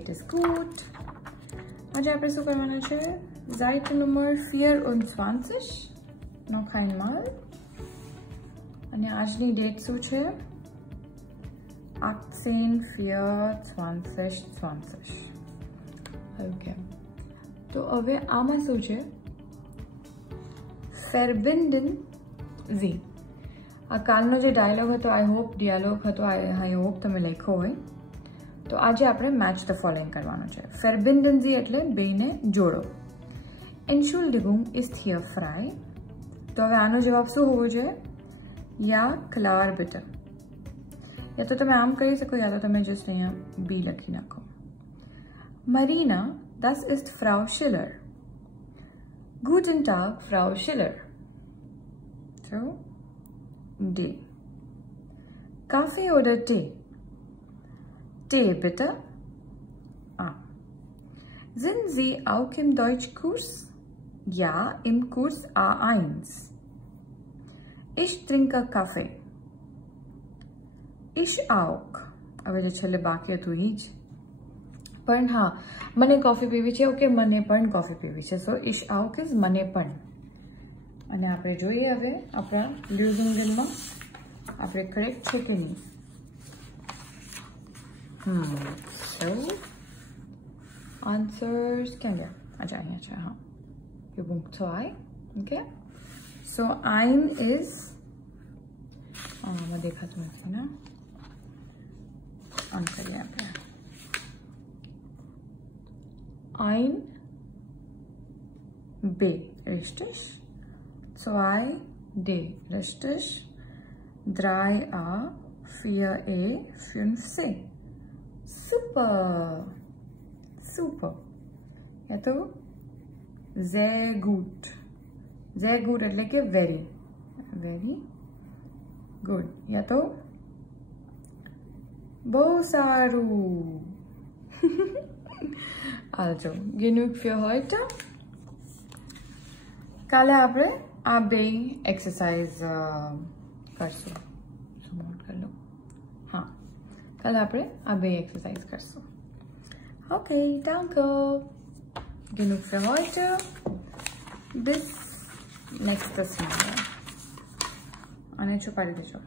geht es gut. આજે આપણે શું કરવાનું છે? Seite Nummer 24 noch einmal. અને આજની ડેટ શું છે? 18/4/2020. ઓકે, તો હવે આમાં શું છે? Verbinden Sie. આ કાલનો જે ડાયલોગ હતો, આઈ હોપ ડિયાલોગ હતો, આઈ હોપ તમે લખ્યો હોય. તો આજે આપણે મેચ ધ ફોલોઈંગ કરવાનું છે. Verbinden Sie એટલે બેને જોડો. Entschuldigung ist hier frei. તો હવે આનો જવાબ શું હોવો જોઈએ? યા klar bitte. યા તો તમે આમ કહી શકો, યા તો તમે જસ્ટ અહીંયા બી લખી નાખો. Marina, das ist Frau Schiller. Guten Tag, Frau Schiller. So, D. Kaffee oder Tee? Tee bitte. Ah. Sind Sie auch im Deutschkurs? Ja, im Kurs A1. Ich trinke Kaffee. Ich auch. હવે જે છેલ્લે બાકી હતું એ જ. પણ હા, મને coffee PV છે. ઓકે, મને પણ કોફી પીવી છે. સો ઇશ આઉક ઇઝ મને પણ. અને આપણે જોઈએ હવે આપણા લ્યુઝિંગનમાં આપણે કરેક્ટ છે કે નહીં. સો આન્સર્સ ક્યાં ગયા? અચ્છા, અહીંયા છે. હા, ÜbungsbuchVerbinden. Okay, so ein is આમાં દેખાતું નથી ને. આમ કરીએ આપણે. Ein, B, richtig. 2, D, richtig. 3A, 4E, 5C. Super! Super! Ja to? Sehr gut. Sehr gut એટલે કે very. Very good. Ja to? બહુ સારું. Also, genug für heute. કાલે આપણે આ બે એક્સરસાઇઝ કરશું. સમોટ કરી લો. હા, કાલે આપણે આ બે એક્સરસાઇઝ કરશું. Okay, danke. Genug für heute. Bis nächstes Mal. અને છુપાડી દેજો.